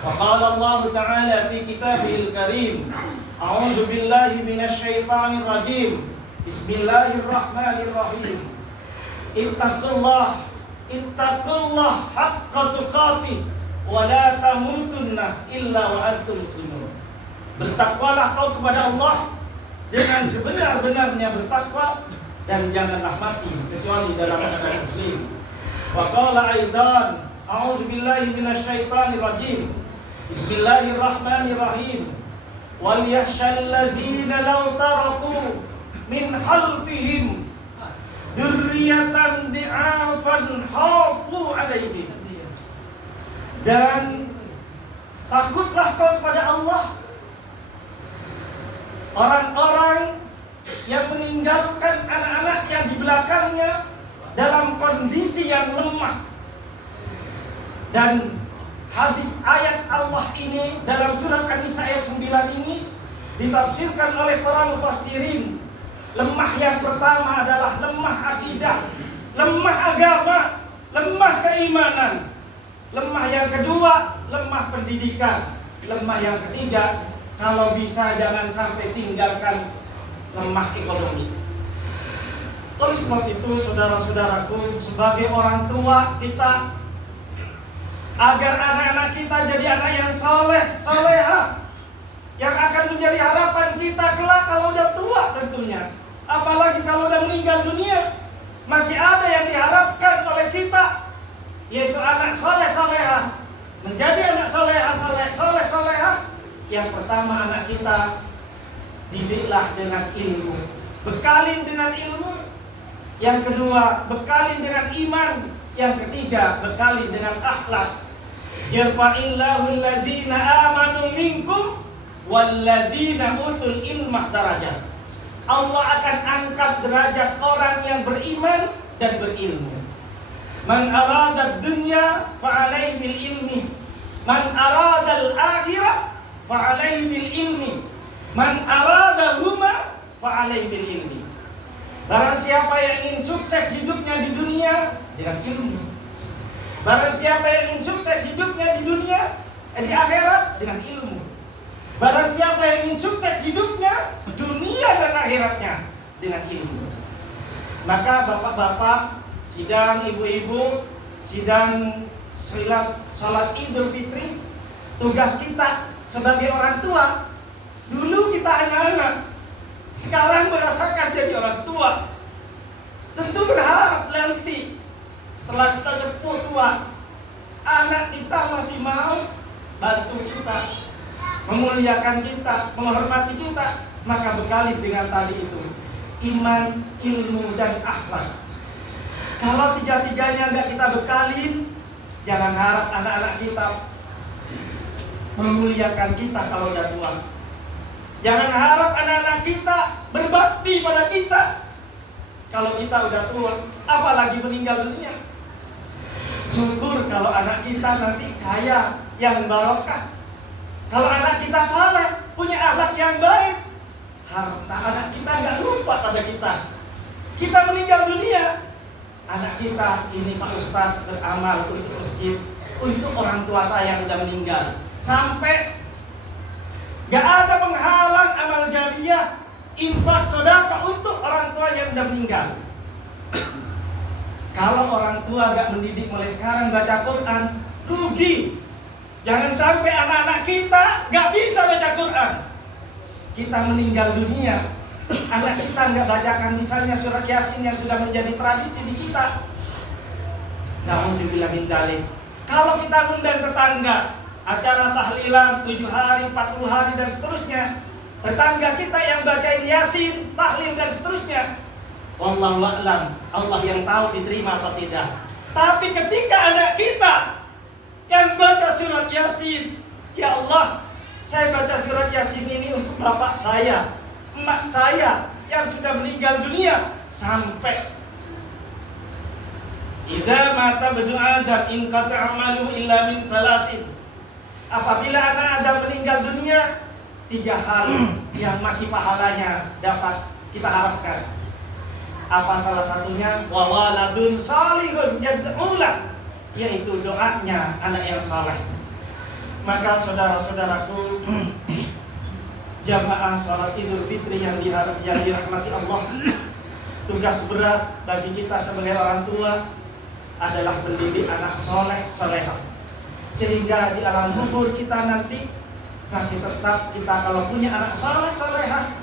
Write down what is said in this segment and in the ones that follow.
وقال الله تعالى في كتابه الكريم أعوذ بالله من الشيطان الرجيم بسم الله الرحمن الرحيم اتقوا الله حق تقاته ولا تموتن إلا وأنتم مسلمون. Bertakwalah kau kepada Allah dengan sebenar-benarnya bertakwa dan janganlah mati kecuali dalam keadaan muslim. Wa qala aidan a'udzu billahi minasy syaithanir rajim. Bismillahirrahmanirrahim. Wal yakhshal ladzina law taraku min khalfihim dzurriyyatan di'afan khafu 'alaihim. Dan takutlah kau kepada Allah orang-orang yang meninggalkan anak-anak yang di belakangnya dalam kondisi yang lemah. Dan hadis ayat Allah ini dalam surat An-Nisa ayat 9 ini ditafsirkan oleh para mufassirin. Lemah yang pertama adalah lemah akidah, lemah agama, lemah keimanan. Lemah yang kedua, lemah pendidikan. Lemah yang ketiga, kalau bisa jangan sampai tinggalkan lemah ekonomi. Oleh sebab itu, saudara-saudaraku, sebagai orang tua kita, agar anak-anak kita jadi anak yang soleh, soleha, yang akan menjadi harapan kita kelak kalau udah tua tentunya. Apalagi kalau udah meninggal dunia, masih ada yang diharapkan oleh kita, yaitu anak soleh-soleha. Menjadi anak soleh-soleha, yang pertama anak kita didiklah dengan ilmu, bekalin dengan ilmu. Yang kedua, bekalin dengan iman. Yang ketiga, bekalin dengan akhlak. Yarfa'illahu alladhina amanu minkum walladhina utul ilma darajat. Allah akan angkat derajat orang yang beriman dan berilmu. Man arada dunya fa'alaihi bil ilmi, man arada al-akhirah fa'alaihi bil ilmi, man arada huma fa'alaihi bil ilmi. Barang siapa yang ingin sukses hidupnya di dunia dengan ilmu. Barang siapa yang ingin sukses hidupnya di dunia, di akhirat dengan ilmu. Barang siapa yang ingin sukses hidupnya dunia dan akhiratnya dengan ilmu. Maka bapak-bapak, sidang ibu-ibu, sidang salat Idul Fitri, tugas kita sebagai orang tua. Dulu kita anak-anak, sekarang merasakan jadi orang tua. Tentu berharap nanti setelah kita sepuh tua, anak kita masih mau bantu kita, memuliakan kita, menghormati kita. Maka bekali dengan tadi itu, iman, ilmu, dan akhlak. Kalau tiga-tiganya nggak kita bekalin, jangan harap anak-anak kita memuliakan kita kalau udah tua. Jangan harap anak-anak kita berbakti pada kita kalau kita udah tua, apalagi meninggal dunia. Syukur kalau anak kita nanti kaya, yang barokah. Kalau anak kita saleh, punya akhlak yang baik, harta anak kita nggak lupa pada kita. Kita meninggal dunia anak kita ini Pak Ustadz beramal untuk masjid, untuk orang tua saya yang sudah meninggal. Sampai gak ada penghalang amal jariah, infak, sedekah untuk orang tua yang sudah meninggal. Kalau orang tua gak mendidik mulai sekarang baca Quran, rugi. Jangan sampai anak-anak kita gak bisa baca Quran. Kita meninggal dunia, anak kita nggak bacakan misalnya surat Yasin yang sudah menjadi tradisi di kita. Nauzubillah min dzalik. Kalau kita undang tetangga, acara tahlilan 7 hari, 40 hari dan seterusnya, tetangga kita yang bacain Yasin, tahlil dan seterusnya, wallahu a'lam, Allah yang tahu diterima atau tidak. Tapi ketika anak kita yang baca surat Yasin, ya Allah, saya baca surat Yasin ini untuk bapak saya, emak saya yang sudah meninggal dunia, sampai idza mata ibnu Adam in qata'a amaluhu illa min salasin. Apabila anak Adam meninggal dunia, 3 hal yang masih pahalanya dapat kita harapkan. Apa salah satunya? Wa waladun salihun yad'ulah, yaitu doanya anak yang saleh. Maka saudara-saudaraku, jamaah salat Idul Fitri yang dirahmati Allah, tugas berat bagi kita sebagai orang tua adalah mendidik anak soleh solehah, sehingga di alam kubur kita nanti masih tetap kita kalau punya anak soleh solehah,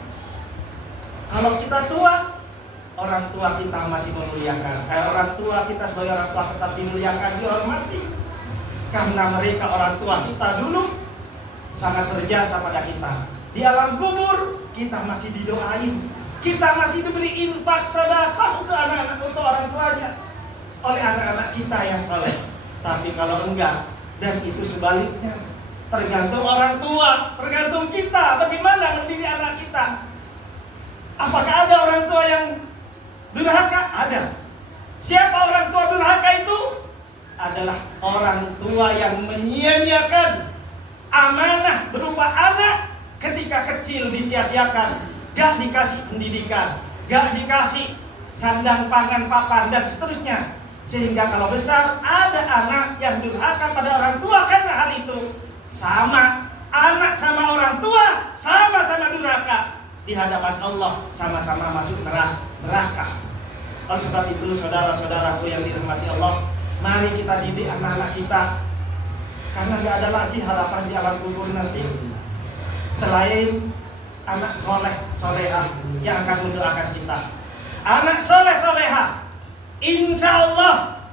kalau kita tua, orang tua kita masih memuliakan. Orang tua kita sebagai orang tua tetap dimuliakan, dihormati, karena mereka orang tua kita dulu sangat berjasa pada kita. Di alam kubur kita masih didoain, kita masih diberi infak sedekah untuk anak-anak, untuk orang tuanya oleh anak-anak kita yang soleh. Tapi kalau enggak, dan itu sebaliknya, tergantung orang tua, tergantung kita bagaimana mendidik anak kita. Apakah ada orang tua yang durhaka? Ada. Siapa orang tua durhaka itu? Adalah orang tua yang menyia-nyiakan amanah berupa anak ketika kecil, disia-siakan, gak dikasih pendidikan, gak dikasih sandang pangan papan dan seterusnya, sehingga kalau besar ada anak yang durhaka pada orang tua karena hal itu. Sama anak sama orang tua, sama-sama durhaka di hadapan Allah, sama-sama masuk neraka. Oleh sebab itu, saudara-saudaraku yang dirahmati Allah, mari kita didik anak-anak kita, karena gak ada lagi harapan di alam kubur nanti selain anak soleh solehah yang akan mendoakan kita. Anak soleh solehah, insya Allah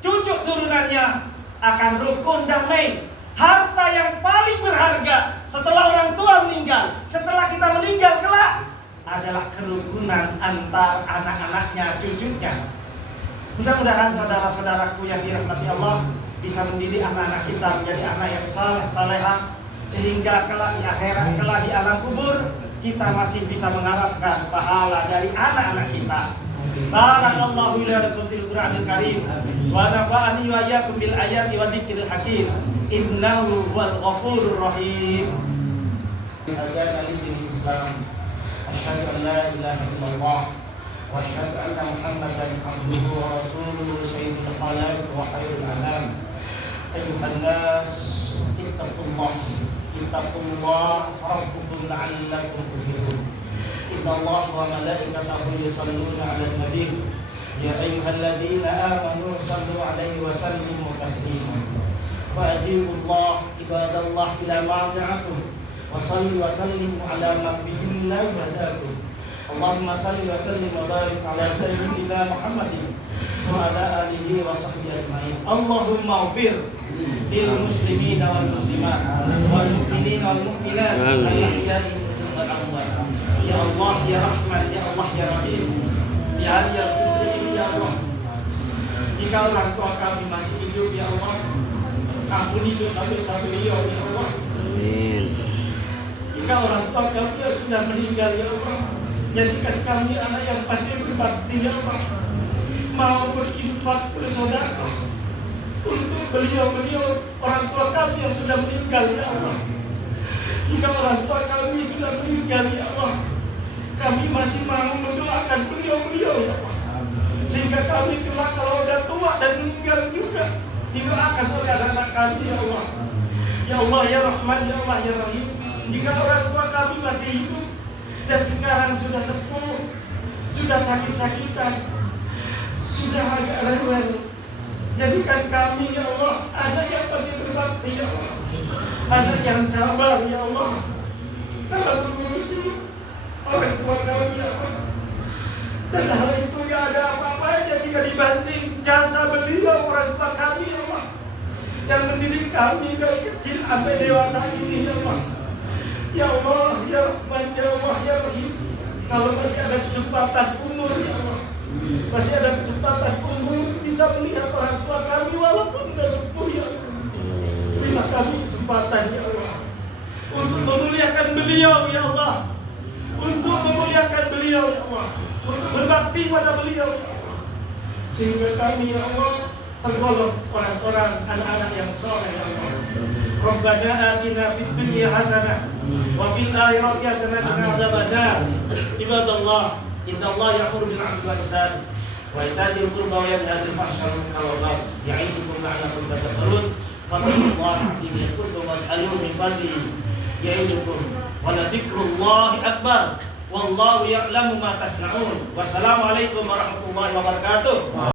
cucu turunannya akan rukun damai. Harta yang paling berharga setelah orang tua meninggal, setelah kita meninggal kelak, adalah kerukunan antar anak-anaknya, cucunya. Mudah-mudahan saudara-saudaraku yang dirahmati Allah bisa mendidik anak-anak kita menjadi anak yang saleh salehah, sehingga kelak di akhirat, kelak di alam kubur, kita masih bisa mengharapkan pahala dari anak-anak kita. Barakallahu li wa lakum fil Qur'anil Karim wa nafa'ani wa iyyakum bil ayati wa dzikril hakim. Innahu huwal ghafurur rahim. Azan al-din Islam. Asyhadu an la ilaha illallah wa asyhadu anna Muhammadan abduhu wa rasuluhu sayyidul khalaiq wa khairul anam. Ayyuhan nas ittaqullah rabbukum la'allakum tuflihun. Innallaha wa malaikatahu yusholluna 'alan nabiy ya ayyuhalladzina amanu shallu 'alaihi wa sallimu taslima. Wa ajibullah ibadallah ila ma'da'akum wa sallu wa sallimu 'ala man bihinna hadakum. Allahumma salli wa sallim wa barik 'ala sayyidina Muhammadin wa 'ala alihi wa sahbihi ajma'in. Allahumma ighfir lil muslimin wal muslimat wal mu'minin wal mu'minat al-ahya'i minhum wal amwat. Ya Allah ya Rahman, ya Allah ya Rahim, ya Ali ya Qudri, ya Allah. Jika orang tua kami masih hidup, ya Allah, ampuni dosa-dosa beliau, ya Allah. Amin. Jika orang tua kami sudah meninggal, ya Allah, jadikan kami anak yang pandai berbakti, ya Allah, mau berinfak, bersedekah untuk beliau-beliau orang tua kami yang sudah meninggal, ya Allah. Jika orang tua kami sudah meninggal, ya Allah, kami masih mau mendoakan beliau-beliau, ya Allah, sehingga kami kelak dan meninggal juga didoakan oleh anak-anak kami ya Allah. Ya Allah ya Rahman, ya Allah ya Rahim. Jika orang tua kami masih hidup dan sekarang sudah sepuh, sudah sakit-sakitan, sudah agak rewel, jadikan kami ya Allah anak yang pasti berbakti ya Allah, anak yang sabar ya Allah dalam mengurusi orang tua kami ya Allah. Dan hal itu gak ada apa-apanya jika dibanding jasa beliau orang tua kami ya Allah, yang mendidik kami dari kecil sampai dewasa ini ya Allah. Ya Allah, ya Rahman, ya Allah, ya Rahim. Kalau masih ada kesempatan umur ya Allah, masih ada kesempatan umur bisa melihat orang tua kami walaupun sudah sepuh ya Allah, berilah kami kesempatan ya Allah untuk memuliakan beliau ya Allah, untuk memuliakan beliau ya Allah, untuk berbakti pada beliau ya Allah, sehingga kami ya Allah tergolong orang-orang anak-anak yang soleh ya Allah. Rabbana atina fid dunya hasanah wa fil akhirati hasanah wa qina adzabannar. Ibadallah, innallaha ya'muru bil 'adli wal ihsan wa ita'i dzil qurba wa yanha 'anil fahsya'i wal munkari wal baghi ya'idukum la'allakum tadhakkarun. Fattaqullaha in kuntum tas'alun min fadlihi ya'idukum wa la dzikrullahi akbar wallahu ya'lamu ma tasna'un. Wassalamu alaikum warahmatullahi wabarakatuh.